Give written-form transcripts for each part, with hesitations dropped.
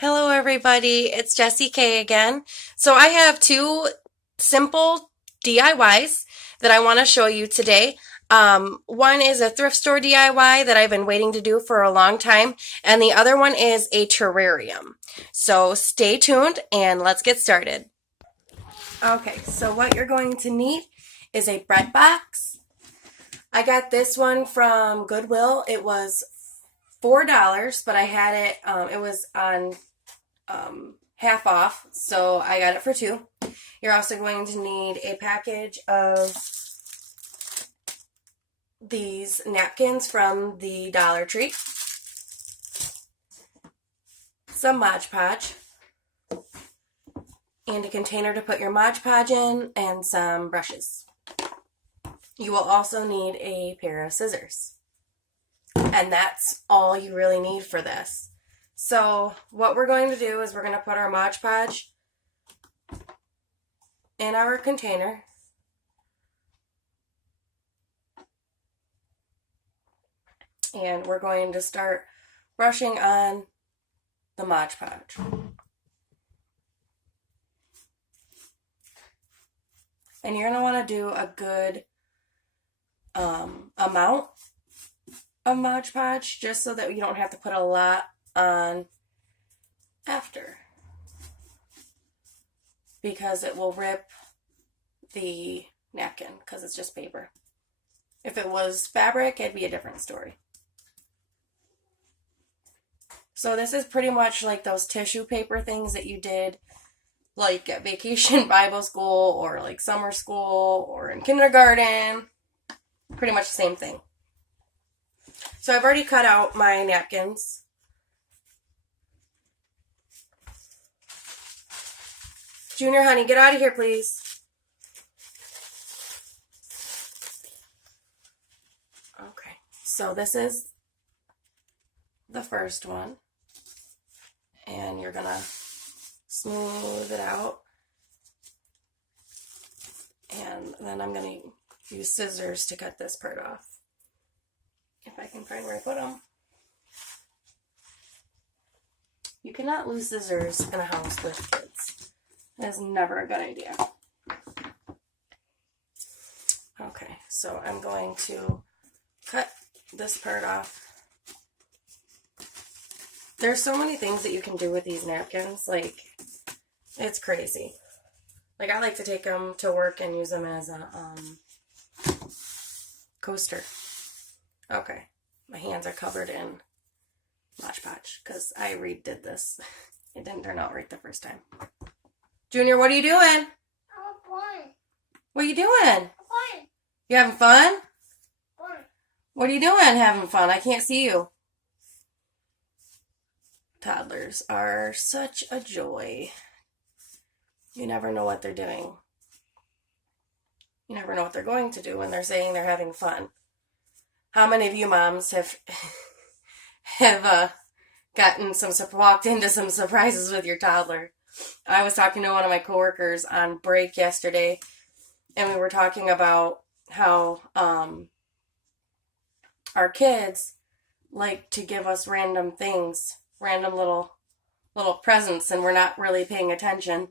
Hello, everybody. It's Jessie K again. So I have two simple DIYs that I want to show you today. One is a thrift store DIY that I've been waiting to do for a long time, and the other one is a terrarium. So stay tuned and let's get started. Okay, so what you're going to need is a bread box. I got this one from Goodwill. It was $4, but I had it, it was on half off, so I got it for two. You're also going to need a package of these napkins from the Dollar Tree, some Mod Podge, and a container to put your Mod Podge in, and some brushes. You will also need a pair of scissors. And that's all you really need for this. So what we're going to do is we're going to put our Mod Podge in our container. And we're going to start brushing on the Mod Podge. And you're going to want to do a good amount of Mod Podge just so that you don't have to put a lot on after, because it will rip the napkin because it's just paper. If it was fabric, it'd be a different story. So this is pretty much like those tissue paper things that you did like at vacation Bible school or like summer school or in kindergarten. Pretty much the same thing. So I've already cut out my napkins. Junior, honey, get out of here, please. Okay, so this is the first one. And you're gonna smooth it out. And then I'm gonna use scissors to cut this part off. If I can find where I put them. You cannot lose scissors in a house with kids. That is never a good idea. Okay, so I'm going to cut this part off. There's so many things that you can do with these napkins, like, it's crazy. Like, I like to take them to work and use them as a coaster. Okay, my hands are covered in Mod Podge because I redid this. It didn't turn out right the first time. Junior, what are you doing? I'm fine. What are you doing? Fine. You having fun? Fine. What are you doing having fun? I can't see you. Toddlers are such a joy. You never know what they're doing. You never know what they're going to do when they're saying they're having fun. How many of you moms have walked into some surprises with your toddler? I was talking to one of my coworkers on break yesterday, and we were talking about how our kids like to give us random things, random little presents, and we're not really paying attention.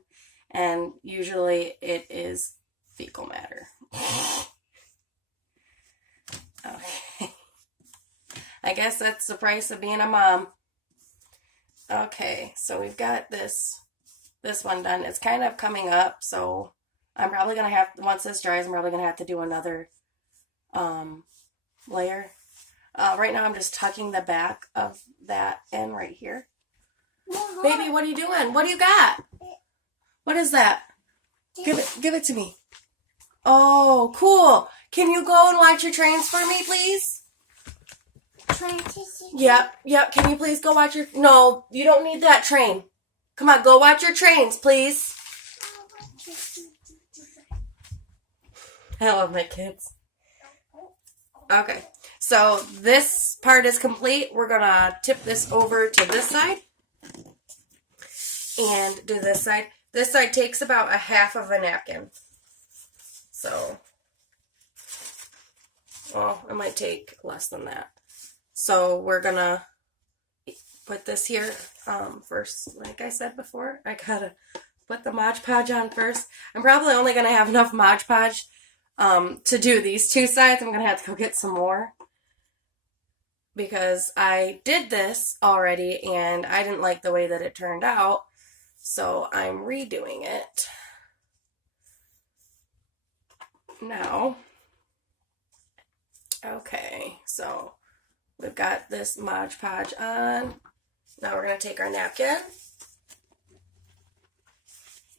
And usually it is fecal matter. Okay. I guess that's the price of being a mom. Okay, so we've got this one done. It's kind of coming up, so I'm probably going to have, once this dries, I'm probably going to have to do another layer. Right now I'm just tucking the back of that in right here. Baby, what are you doing? What do you got? What is that? Give it to me. Oh, cool. Can you go and watch your trains for me, please? Yep. Can you please go watch your... No, you don't need that train. Come on, go watch your trains, please. I love my kids. Okay, so this part is complete. We're going to tip this over to this side and do this side. This side takes about a half of a napkin. So, well, it might take less than that. So we're going to put this here first, like I said before, I gotta put the Mod Podge on first. I'm probably only gonna have enough Mod Podge to do these two sides. I'm gonna have to go get some more because I did this already and I didn't like the way that it turned out, so I'm redoing it now. Okay, so we've got this Mod Podge on. Now we're going to take our napkin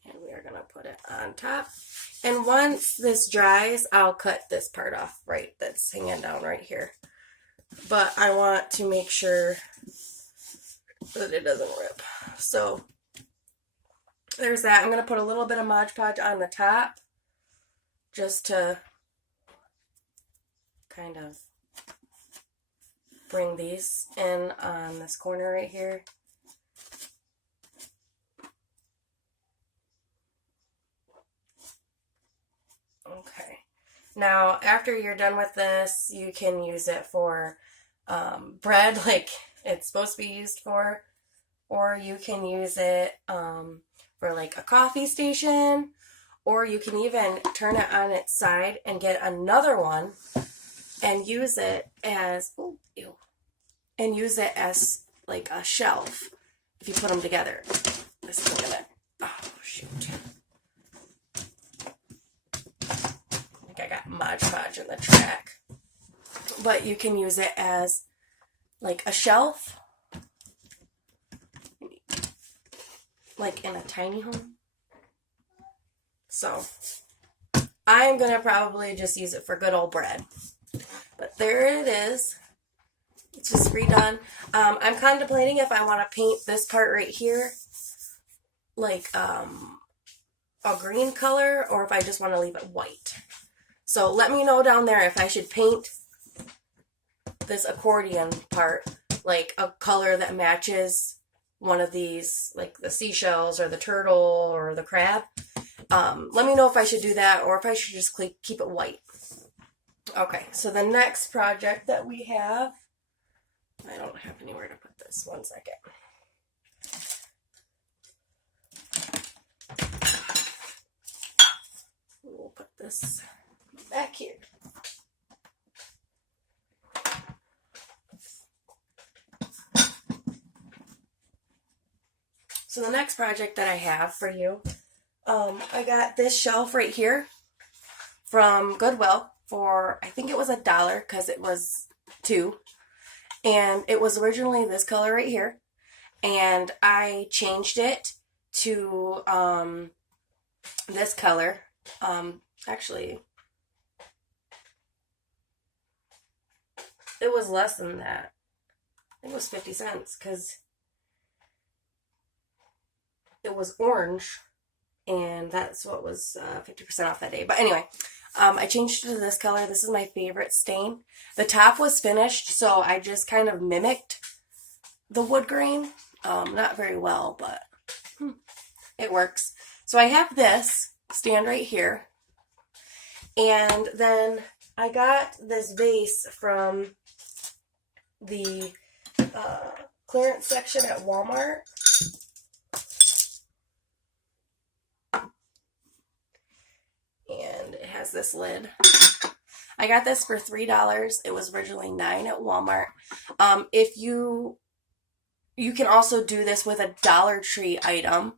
and we are going to put it on top. And once this dries, I'll cut this part off right that's hanging down right here. But I want to make sure that it doesn't rip. So there's that. I'm going to put a little bit of Mod Podge on the top just to kind of bring these in on this corner right here. Okay. Now, after you're done with this, you can use it for bread like it's supposed to be used for, or you can use it for like a coffee station, or you can even turn it on its side and get another one and use it as, oh, ew, and use it as like a shelf if you put them together. This is gonna, oh shoot. I think I got Mod Podge in the track. But you can use it as like a shelf, like in a tiny home. So I'm gonna probably just use it for good old bread. But there it is. It's just redone. I'm contemplating if I want to paint this part right here like a green color or if I just want to leave it white. So let me know down there if I should paint this accordion part like a color that matches one of these, like the seashells or the turtle or the crab. Let me know if I should do that or if I should just keep it white. Okay, so the next project that we have, I don't have anywhere to put this. One second. We'll put this back here. So the next project that I have for you, I got this shelf right here from Goodwill for, I think it was $1 because it was 2. And it was originally this color right here. And I changed it to this color. Actually, it was less than that. I think it was 50 cents because it was orange. And that's what was 50% off that day. But anyway, I changed it to this color. This is my favorite stain. The top was finished, so I just kind of mimicked the wood grain. Not very well, but it works. So I have this stand right here. And then I got this vase from the clearance section at Walmart. And it has this lid. I got this for $3. It was originally $9 at Walmart. If you can also do this with a Dollar Tree item.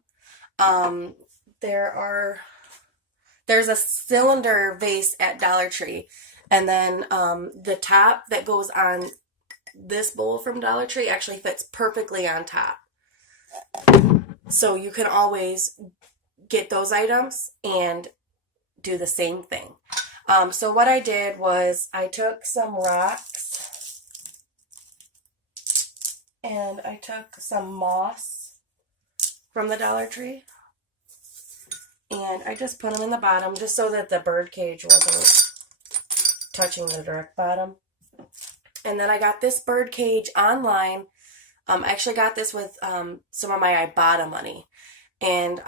There's a cylinder vase at Dollar Tree, and then the top that goes on this bowl from Dollar Tree actually fits perfectly on top. So you can always get those items and do the same thing. So what I did was I took some rocks and I took some moss from the Dollar Tree and I just put them in the bottom just so that the bird cage wasn't touching the direct bottom. And then I got this bird cage online. I actually got this with some of my Ibotta money, and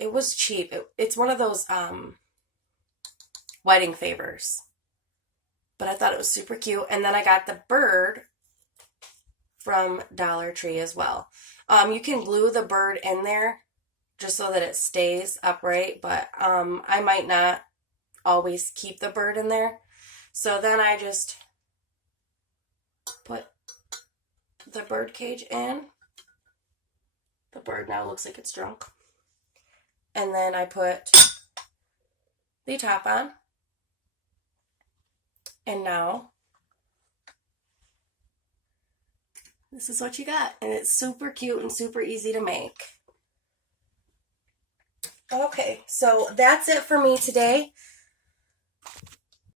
it was cheap. It's one of those wedding favors, but I thought it was super cute. And then I got the bird from Dollar Tree as well. You can glue the bird in there just so that it stays upright, but I might not always keep the bird in there. So then I just put the bird cage in. The bird now looks like it's drunk. And then I put the top on. And now, this is what you got. And it's super cute and super easy to make. Okay, so that's it for me today.